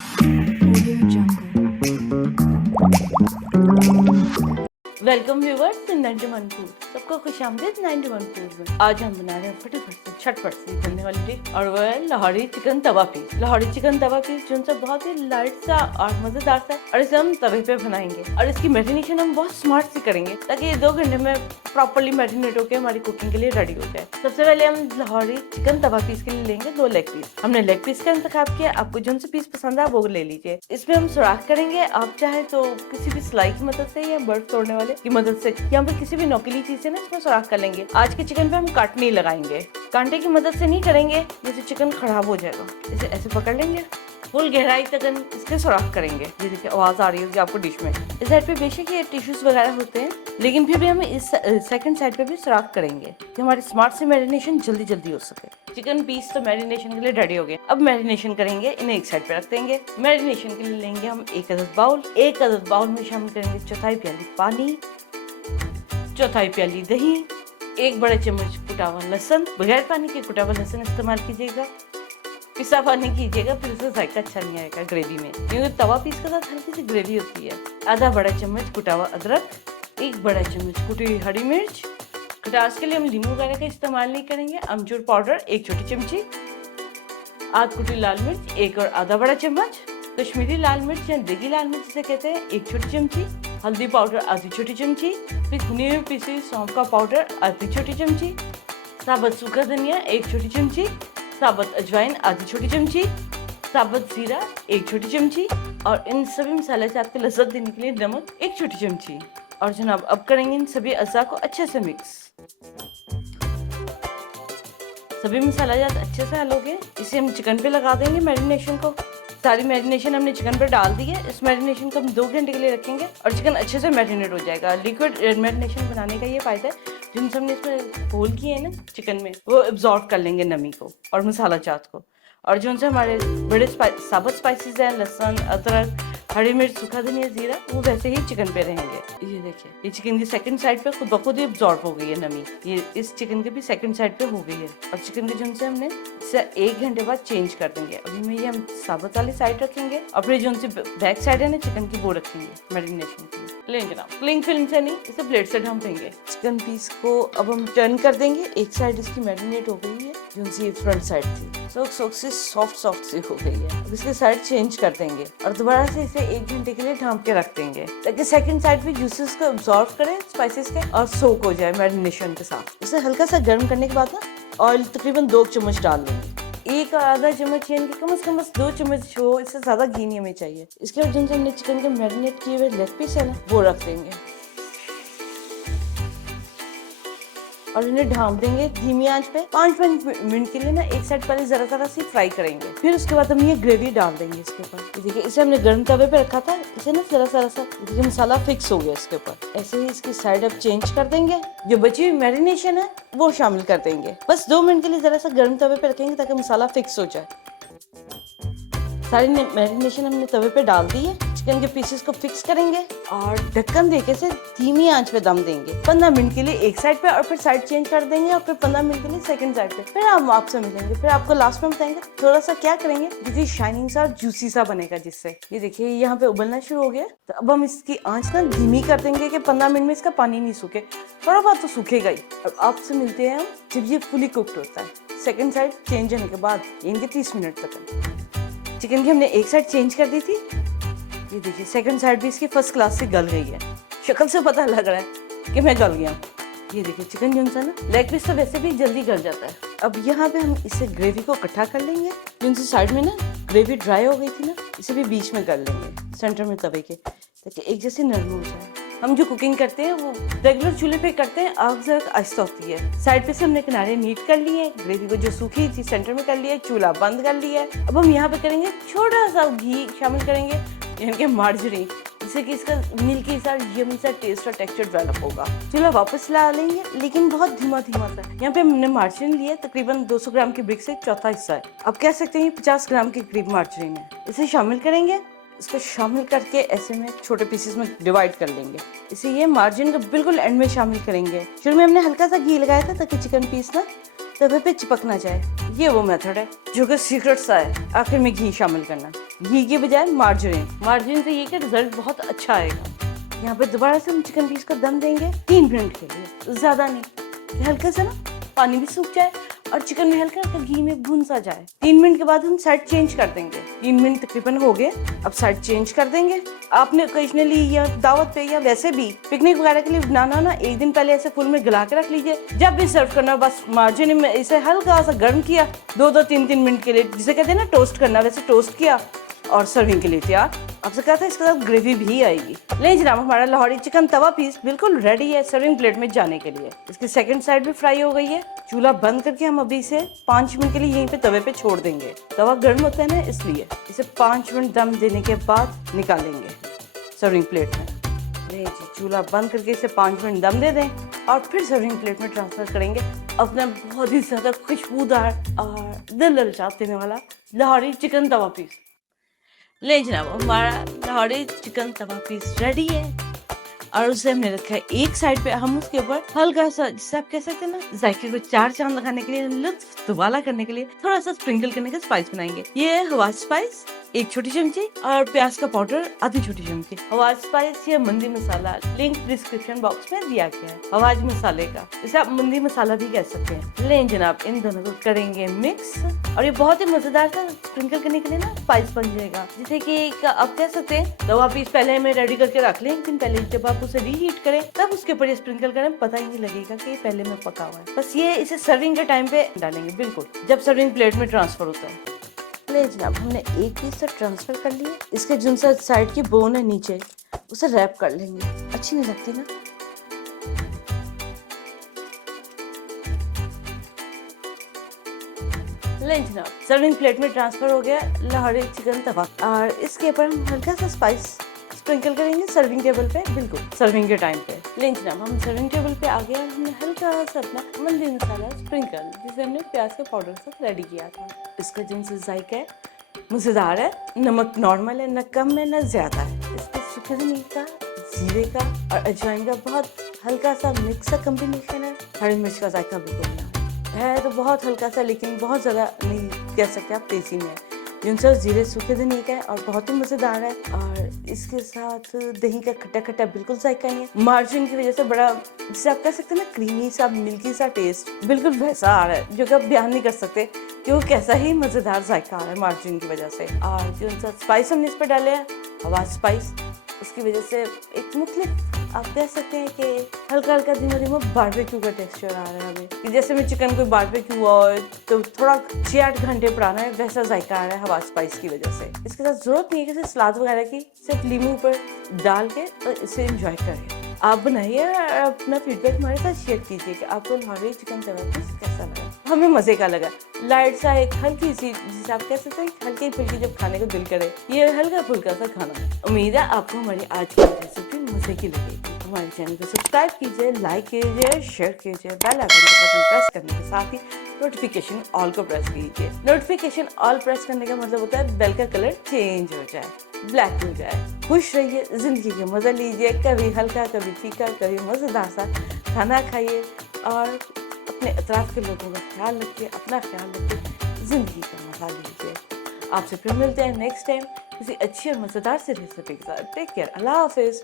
Audio Jungle. Welcome viewers इन 91 food. सबको खुशामदीद 91 food में। आज हम बना रहे हैं फटाफट से झटपट से बनने वाली डिश और वो है लाहौरी चिकन तवा पीस। लाहौरी चिकन तवा पीस जो बहुत ही लाइट सा और मजेदार सा है और इसे हम तवे पे बनाएंगे और इसकी मैरिनेशन हम बहुत स्मार्ट सी करेंगे ताकि ये 2 घंटे में प्रॉपर्ली मैरिनेट होकर हमारी कुकिंग के लिए रेडी हो जाए। सबसे पहले हम लाहौरी चिकन तवा पीस के लिए लेंगे 2 लेग पीस। हमने लेग पीस का इंतखाब किया, आपको जो सा पीस पसंद है वो ले लीजिए। इसमें हम सुराख करेंगे, आप चाहे तो किसी भी सिलाई की मदद से या बर्फ तोड़ने वाले की मदद से यहाँ पे किसी भी नोकीली चीज से ना इसमें सुराख कर लेंगे। आज के चिकन पे हम काट नहीं लगाएंगे, कांटे की मदद से नहीं करेंगे, जैसे चिकन खराब हो जाएगा। इसे ऐसे पकड़ लेंगे, फुल गहराई तक इसके सुराख करेंगे। ये देखिए आवाज आ रही होगी आपको डिश में। इस साइड पे बेशक ये टिश्यूज वगैरह होते हैं, लेकिन फिर भी हम इस सेकंड साइड पे भी सुराख करेंगे कि हमारी स्मार्ट से मैरिनेशन जल्दी जल्दी हो सके। चिकन पीस तो मैरिनेशन के लिए रेडी हो गए। अब मैरिनेशन करेंगे, इन्हें एक साइड पे रख देंगे। मैरिनेशन के लिए लेंगे हम 1 अदद बाउल। 1 अदद बाउल में शामिल करेंगे 1/4 प्याली पानी, 1/4 प्याली दही, 1 बड़ा चम्मच कुटा हुआ लहसुन। बगैर पानी के कुटा हुआ लहसुन इस्तेमाल कीजिएगा, पिसा पानी कीजिएगा, फिर उसका जायका अच्छा नहीं आएगा ग्रेवी में, क्योंकि तवा पीस के साथ हल्की सी ग्रेवी होती है। आधा बड़ा चम्मच कुटा हुआ अदरक, 1 बड़ा चम्मच कुटी हुई हरी मिर्च। खटास के लिए हम नींबू वगैरह का इस्तेमाल नहीं करेंगे। अमचूर पाउडर 1 छोटी चमची, आध कुटी लाल मिर्च 1 और आधा बड़ा चम्मच, कश्मीरी लाल मिर्च या देगी लाल मिर्च जिसे कहते हैं 1 छोटी चमची, हल्दी पाउडर आधी छोटी चमची, फिर भुनी हुई पिसी हुई सौंफ का पाउडर आधी छोटी चमची, साबुत सूखा धनिया 1 छोटी चमची, साबुत अजवाइन आधी छोटी चमची, साबुत जीरा 1 छोटी चमची और इन सभी मसाले से आपको लज्जत देने के लिए नमक 1 छोटी चमची। और जनाब अब करेंगे इन सभी अज्जा को अच्छे से मिक्स। सभी मसाला जात अच्छे से हल हो गए, इसे हम चिकन पे लगा देंगे मैरिनेशन को। सारी मैरिनेशन हमने चिकन पे डाल दी है। इस मैरिनेशन को हम 2 घंटे के लिए रखेंगे और चिकन अच्छे से मैरिनेट हो जाएगा। लिक्विड मैरिनेशन बनाने का ये फायदा है, जिन हमने इसमें होल किए हैं ना चिकन में, वो एब्जॉर्ब कर लेंगे नमी को और मसाला जात को। और जो उनसे हमारे बड़े साबुत स्पाइसेस हैं, लहसुन अदरक हरी मिर्च सूखा धनिया जीरा, वो वैसे ही चिकन पे रहेंगे। ये देखिए ये चिकन की सेकंड साइड पे खुद ब खुद ही एब्जॉर्ब हो गई है नमी। ये इस चिकन के भी सेकंड साइड पे हो गई है और चिकन के जो से हमने इसे 1 घंटे बाद चेंज कर देंगे। अभी में ये हम साबुत वाली साइड रखेंगे और फिर जो उनसे बैक साइड है ना चिकन की, वो रखेंगे मैरिनेशन के लिए। लेंगे ना क्लिंग फिल्म से नहीं, इसे प्लेट से ढांपेंगे। चिकन पीस को अब हम टर्न कर देंगे। एक साइड इसकी मैरिनेट हो गई है, जो सी फ्रंट साइड थी सोख से सॉफ्ट सी हो गई है। अब इसके साइड चेंज कर देंगे और दोबारा से इसे 1 घंटे के लिए ढांप के रख देंगे ताकि सेकंड साइड भी जूसेस को अब्सॉर्ब करे स्पाइसेस के और सोक हो जाए मैरिनेशन के साथ। इसे हल्का सा गर्म करने के बाद ना ऑयल तकरीबन 2 चम्मच डाल देंगे। 1 और आधा चम्मच यानी कि कम से कम 2 चम्मच हो, इससे ज्यादा घी नहीं हमें चाहिए। इसके बाद जिनसे हमने चिकन के मैरिनेट किए हुए लेग पीस है ना, वो रख देंगे और इन्हें ढांप देंगे धीमी आंच पे 5 मिनट के लिए ना। एक साइड पहले जरा सी फ्राई करेंगे, फिर उसके बाद हम ये ग्रेवी डाल देंगे इसके ऊपर। देखिए इसे हमने गर्म तवे पे रखा था, इसे ना जरा सा देखिए मसाला फिक्स हो गया इसके ऊपर। ऐसे ही इसकी साइड अब चेंज कर देंगे, जो बची हुई मैरिनेशन है वो शामिल कर देंगे। बस 2 मिनट के लिए जरा सा गर्म तवे पे रखेंगे ताकि मसाला फिक्स हो जाए। सारी मैरिनेशन हमने तवे पे डाल दी है। चिकन के पीसेस को फिक्स करेंगे और ढक्कन देके से धीमी आंच पे दम देंगे 15 मिनट के लिए एक साइड पे और फिर साइड चेंज कर देंगे और फिर 15 मिनट के लिए सेकंड साइड पे। फिर हम आपसे मिलेंगे, फिर आपको लास्ट में बताएंगे थोड़ा सा क्या करेंगे जिससे शाइनिंग सा और जूसी सा बनेगा। जिससे ये देखिए यहाँ पे उबलना शुरू हो गया, तो अब हम इसकी आंच ना धीमी कर देंगे कि 15 मिनट में इसका पानी नहीं सूखे। थोड़ा बहुत तो सूखेगा ही। अब आपसे मिलते हैं हम जब ये फुली कुक्ड होता है। सेकंड साइड चेंज होने के बाद इनके 30 मिनट तक चिकन की हमने एक साइड चेंज कर दी थी। ये देखिए सेकंड साइड भी इसकी फर्स्ट क्लास से गल गई है। शक्ल से पता लग रहा है कि मैं गल गया हूँ। ये देखिए चिकन जो सा ना लेग पीस तो वैसे भी जल्दी गल जाता है। अब यहाँ पे हम इसे ग्रेवी को इकट्ठा कर लेंगे। जिनसे साइड में ना ग्रेवी ड्राई हो गई थी ना, इसे भी बीच में कर लेंगे सेंटर में तवे के, ताकि एक जैसी नरम हो जाए। हम जो कुकिंग करते हैं वो रेगुलर चूल्हे पे करते हैं, आग जरा आहिस्ता होती है। साइड पे से हमने किनारे नीट कर लिए, ग्रेवी को जो सूखी थी सेंटर में कर लिया, चूल्हा बंद कर लिया। अब हम यहाँ पे करेंगे छोटा सा घी शामिल करेंगे, यानी कि मार्जरी, जिससे कि इसका मिल्की सा यमी सा टेस्ट और टेक्सचर डेवलप होगा। चूल्हा वापस ला लेंगे, लेकिन बहुत धीमा सा। यहाँ पे हमने मार्जरीन लिया, तकरीबन 200 ग्राम की ब्रिक से 1/4 हिस्सा है। आप कह सकते हैं 50 ग्राम के करीब मार्जरीन है। इसे शामिल करेंगे, इसको शामिल करके ऐसे में छोटे पीसेस में डिवाइड कर लेंगे। इसे ये मार्जिन को बिल्कुल एंड में शामिल करेंगे। शुरू में हमने हल्का सा घी लगाया था ताकि चिकन पीस ना तवे पे चिपक ना जाए, ये वो मेथड है जो कि सीक्रेट सा है। आखिर में घी शामिल करना, घी के बजाय मार्जरीन से ये कि रिजल्ट बहुत अच्छा आएगा। यहाँ पे दोबारा से हम चिकन पीस को दम देंगे 3 मिनट के लिए, ज्यादा नहीं, हल्का सा ना पानी भी सूख जाए और चिकन में हल्का हल्का घी में भून सा जाए। 3 मिनट के बाद हम साइड चेंज कर देंगे। 3 मिनट तकरीबन हो गए, अब साइड चेंज कर देंगे। आपने ओकेजनली या दावत पे या वैसे भी पिकनिक वगैरह के लिए बनाना ना, एक दिन पहले ऐसे फुल में गला के रख लीजिए। जब भी सर्व करना बस मार्जिन में इसे हल्का सा गर्म किया 2-3 मिनट के लिए, जिसे कहते हैं ना टोस्ट करना, वैसे टोस्ट किया और सर्विंग के लिए तैयार। आपसे कहा था इसके साथ ग्रेवी भी आएगी। ले जनाब, हमारा लाहौरी चिकन तवा पीस बिल्कुल रेडी है सर्विंग प्लेट में जाने के लिए। इसकी सेकंड साइड भी फ्राई हो गई है। चूल्हा बंद करके हम अभी इसे 5 मिनट के लिए यहीं पे तवे पे छोड़ देंगे। तवा गर्म होता है ना, इसलिए इसे 5 मिनट दम देने के बाद निकालेंगे सर्विंग प्लेट में। ले जी, चूल्हा बंद करके इसे 5 मिनट दम दे दें और फिर सर्विंग प्लेट में ट्रांसफर करेंगे अपना बहुत ही ज्यादा खुशबूदार और दिल ललचा देने वाला लाहौरी चिकन तवा पीस। ले जनाब, हमारा लाहौरी चिकन तवा पीस रेडी है और उसे हमने रखा है एक साइड पे। हम उसके ऊपर हल्का सा, जिसे आप कह सकते हैं ना, जायके को 4 चांद लगाने के लिए, लुत्फ दुबाला करने के लिए थोड़ा सा स्प्रिंकल करने का स्पाइस बनाएंगे। ये है हवा स्पाइस 1 छोटी चमची और प्याज का पाउडर आधी छोटी चमची। हवा स्पाइस या मंदी मसाला लिंक डिस्क्रिप्शन बॉक्स में दिया गया है, हवाज मसाले का, इसे आप मंदी मसाला भी कह सकते हैं। लें जनाब, इन दोनों को करेंगे मिक्स और ये बहुत ही मजेदार सा स्प्रिंकल करने के लिए ना स्पाइस बन जाएगा। जैसे कि आप कह सकते हैं तवा पीस पहले हमें रेडी करके रख लें, एक दिन पहले जब आप उसे रीहीट करें तब उसके ऊपर ये स्प्रिंकल करें, पता ही नहीं लगेगा कि पहले में पका हुआ है। बस ये इसे सर्विंग के टाइम पे डालेंगे, बिल्कुल जब सर्विंग प्लेट में ट्रांसफर होता है। ले जनाब, हमने एक पीस से ट्रांसफर कर लिया। इसके जिन साइड की बोन है नीचे, उसे रैप कर लेंगे। अच्छी नहीं लगती ना। ले जनाब, सर्विंग प्लेट में ट्रांसफर हो गया लाहौरी चिकन तवा और इसके ऊपर हम हल्का सा स्पाइस स्प्रिंकल करेंगे सर्विंग टेबल पे, बिल्कुल सर्विंग के टाइम पे। ले जनाब, हम सर्विंग टेबल पे आ गया। हमने हल्का सा अपना मंदी मसाला स्प्रिंकल, जिसे हमने प्याज के पाउडर से रेडी किया था। इसका जिनसे जायका है मज़ेदार है, नमक नॉर्मल है, न कम है न ज्यादा है। इसके सूखे धनिया का, जीरे का और अजवाइन का बहुत हल्का सा मिक्स का कम्बिनेशन है। हरी मिर्च का जायका बिल्कुल नहीं है तो बहुत हल्का सा, लेकिन बहुत ज़्यादा नहीं कह सकते आप, तेजी में है। जिनसे जीरे सूखे धनिया का है और बहुत ही मज़ेदार है। और इसके साथ दही का खट्टा खट्टा बिल्कुल जायका नहीं है। मार्जिन की वजह से बड़ा, जिसे आप कह सकते हैं ना, क्रीमी सा मिल्की सा टेस्ट बिल्कुल वैसा आ रहा है जो कि आप बयान नहीं कर सकते कि वो कैसा ही मज़ेदार जायका आ रहा है मार्जिन की वजह से। और जो उनका स्पाइस हमने इस पर डाले हैं, हवा स्पाइस, उसकी वजह से एक मुख्तलिफ आप कह सकते हैं कि हल्का हल्का धीमा धीमा बारबेक्यू का टेक्सचर आ रहा है हमें, कि जैसे में चिकन कोई बारबेक्यू हुआ हो तो थोड़ा 6-8 घंटे पुराना है, वैसा जायका आ रहा है हवा स्पाइस की वजह से। इसके साथ जरूरत नहीं है कि सलाद वगैरह की, सिर्फ लीमू पर डाल के तो इसे एंजॉय करें। आप बनाइए और अपना फीडबैक हमारे साथ शेयर कीजिए कि आपको लाहौरी चिकन तवा पीस कैसा लगा। हमें मज़े का लगा, लाइट सा, एक हल्की सी, जिसे आप कह सकते हैं हल्की फुल्की जब खाने को दिल करे, ये हल्का फुल्का सा खाना। उम्मीद है आपको हमारी आज की रेसिपी मज़े की लगेगी। हमारे चैनल को सब्सक्राइब कीजिए, लाइक कीजिए, शेयर कीजिए, बेल आइकन का बटन प्रेस करने के साथ ही नोटिफिकेशन ऑल को प्रेस कीजिए। नोटिफिकेशन ऑल प्रेस करने का मतलब होता है बेल का कलर चेंज हो जाए, ब्लैक हो जाए। खुश रहिए, जिंदगी के मज़ा लीजिए, कभी हल्का कभी फीका कभी मज़ेदार सा खाना खाइए और अपने अतराफ के लोगों का ख्याल रखिए, अपना ख्याल रखिए, ज़िंदगी का मज़ा लीजिए। आपसे फिर मिलते हैं नेक्स्ट टाइम किसी अच्छी और मज़ेदार से रेसिपी के साथ। टेक केयर, अल्लाह हाफिज़।